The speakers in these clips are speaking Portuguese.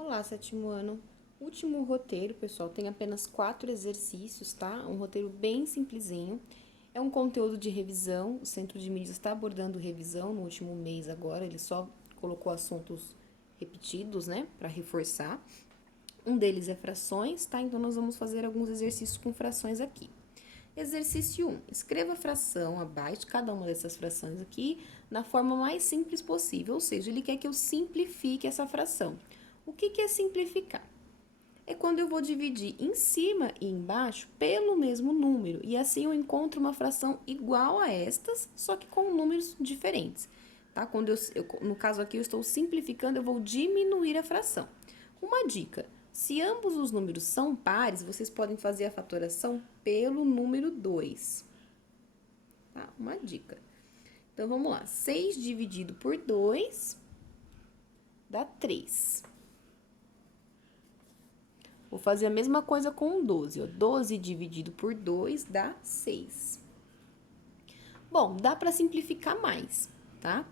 Olá, sétimo ano. Último roteiro, pessoal, tem apenas 4 exercícios, tá? Um roteiro bem simplesinho. É um conteúdo de revisão. O Centro de Mídias está abordando revisão no último mês agora. Ele só colocou assuntos repetidos, né, para reforçar. Um deles é frações, tá? Então, nós vamos fazer alguns exercícios com frações aqui. Exercício 1. Escreva a fração abaixo de cada uma dessas frações aqui na forma mais simples possível, ou seja, ele quer que eu simplifique essa fração. O que é simplificar? É quando eu vou dividir em cima e embaixo pelo mesmo número, e assim eu encontro uma fração igual a estas, só que com números diferentes. Tá? Quando no caso aqui eu estou simplificando, eu vou diminuir a fração. Uma dica: se ambos os números são pares, vocês podem fazer a fatoração pelo número 2. Tá? Uma dica. Então, vamos lá. 6 dividido por 2 dá 3. Vou fazer a mesma coisa com o 12. Ó. 12 dividido por 2 dá 6. Bom, dá para simplificar mais, tá?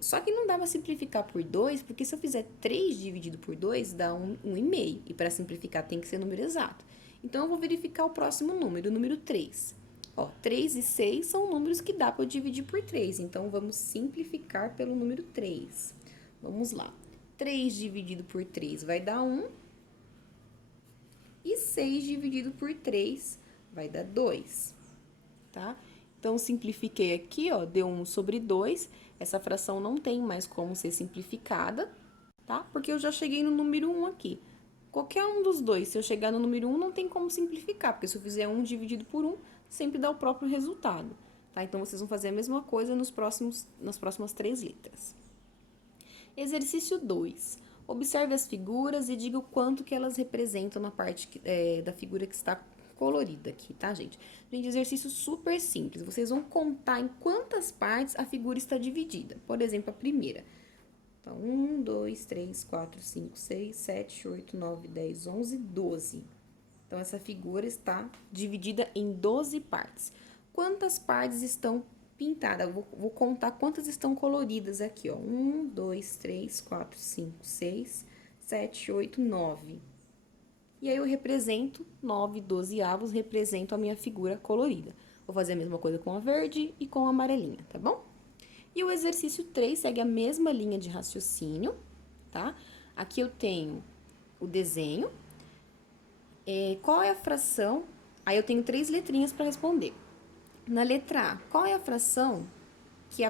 Só que não dá para simplificar por 2, porque se eu fizer 3 dividido por 2, dá 1,5. E para simplificar tem que ser número exato. Então, eu vou verificar o próximo número, o número 3. Ó, 3 e 6 são números que dá para eu dividir por 3. Então, vamos simplificar pelo número 3. Vamos lá. 3 dividido por 3 vai dar 1. E 6 dividido por 3 vai dar 2, tá? Então, simplifiquei aqui, ó, deu 1 sobre 2. Essa fração não tem mais como ser simplificada, tá? Porque eu já cheguei no número 1 aqui. Qualquer um dos dois, se eu chegar no número 1, não tem como simplificar, porque se eu fizer 1 dividido por 1, sempre dá o próprio resultado, tá? Então, vocês vão fazer a mesma coisa nas próximas 3 letras. Exercício 2. Observe as figuras e diga o quanto que elas representam na parte da figura que está colorida aqui, tá, gente? Gente, exercício super simples. Vocês vão contar em quantas partes a figura está dividida. Por exemplo, a primeira. Então, 1, 2, 3, 4, 5, 6, 7, 8, 9, 10, 11, 12. Então, essa figura está dividida em 12 partes. Quantas partes estão pintadas? Eu vou contar quantas estão coloridas aqui, ó. 1, 2, 3, 4, 5, 6, 7, 8, 9. E aí, eu represento 9 dozeavos, represento a minha figura colorida. Vou fazer a mesma coisa com a verde e com a amarelinha, tá bom? E o exercício 3 segue a mesma linha de raciocínio, tá? Aqui eu tenho o desenho. Qual é a fração? Aí eu tenho 3 letrinhas para responder. Na letra A, qual é a fração que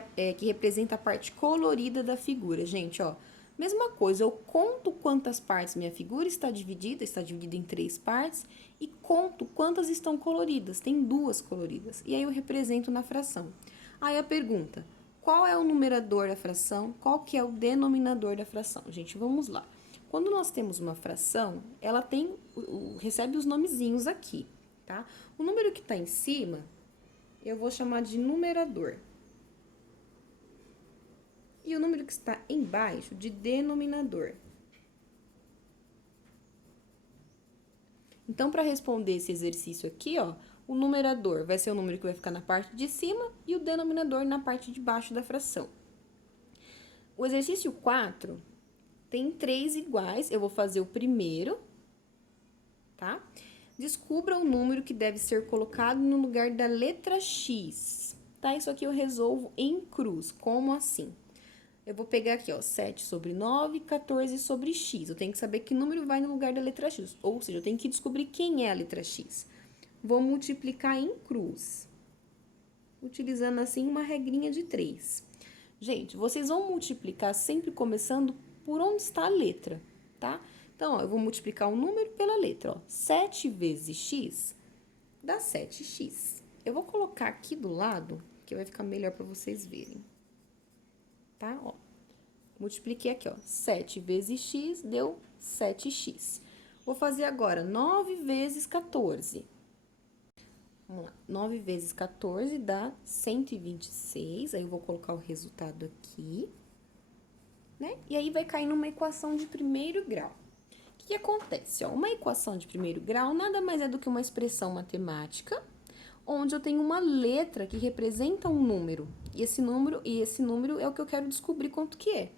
representa a parte colorida da figura? Gente, ó, mesma coisa, eu conto quantas partes minha figura está dividida em 3 partes, e conto quantas estão coloridas, tem 2 coloridas, e aí eu represento na fração. Aí a pergunta, qual é o numerador da fração? Qual que é o denominador da fração? Gente, vamos lá. Quando nós temos uma fração, ela recebe os nomezinhos aqui, tá? O número que está em cima, eu vou chamar de numerador. E o número que está embaixo, de denominador. Então, para responder esse exercício aqui, ó, o numerador vai ser o número que vai ficar na parte de cima e o denominador na parte de baixo da fração. O exercício 4 tem 3 iguais, eu vou fazer o primeiro, tá? Descubra o número que deve ser colocado no lugar da letra X, tá? Isso aqui eu resolvo em cruz, como assim? Eu vou pegar aqui, ó, 7 sobre 9, 14 sobre X. Eu tenho que saber que número vai no lugar da letra X, ou seja, eu tenho que descobrir quem é a letra X. Vou multiplicar em cruz, utilizando assim uma regrinha de 3. Gente, vocês vão multiplicar sempre começando por onde está a letra, tá? Então, ó, eu vou multiplicar um número pela letra, ó. 7 vezes x dá 7x. Eu vou colocar aqui do lado, que vai ficar melhor para vocês verem. Tá? Ó, multipliquei aqui, ó. 7 vezes x deu 7x. Vou fazer agora 9 vezes 14. Vamos lá. 9 vezes 14 dá 126. Aí eu vou colocar o resultado aqui, né? E aí vai cair numa equação de primeiro grau. O que acontece? Ó, uma equação de primeiro grau nada mais é do que uma expressão matemática, onde eu tenho uma letra que representa um número. E esse número é o que eu quero descobrir quanto que é.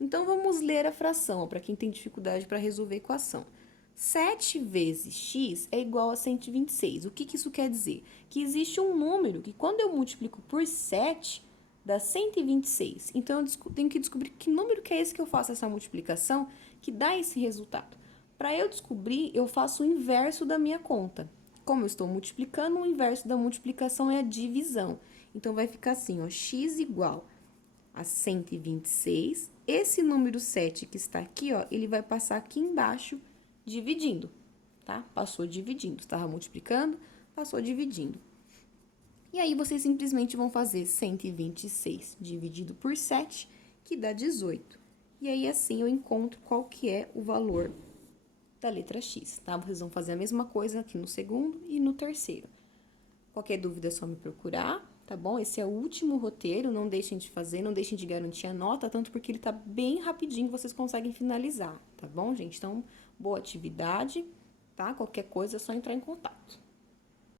Então, vamos ler a fração, para quem tem dificuldade para resolver a equação. 7 vezes x é igual a 126. O que isso quer dizer? Que existe um número que, quando eu multiplico por 7, dá 126. Então, eu tenho que descobrir que número que é esse que eu faço essa multiplicação que dá esse resultado. Para eu descobrir, eu faço o inverso da minha conta. Como eu estou multiplicando, o inverso da multiplicação é a divisão. Então, vai ficar assim, ó, x igual a 126. Esse número 7 que está aqui, ó, ele vai passar aqui embaixo dividindo, tá? Passou dividindo, estava multiplicando, passou dividindo. E aí, vocês simplesmente vão fazer 126 dividido por 7, que dá 18. E aí, assim, eu encontro qual que é o valor da letra X, tá? Vocês vão fazer a mesma coisa aqui no segundo e no terceiro. Qualquer dúvida é só me procurar, tá bom? Esse é o último roteiro, não deixem de fazer, não deixem de garantir a nota, tanto porque ele tá bem rapidinho, vocês conseguem finalizar, tá bom, gente? Então, boa atividade, tá? Qualquer coisa é só entrar em contato.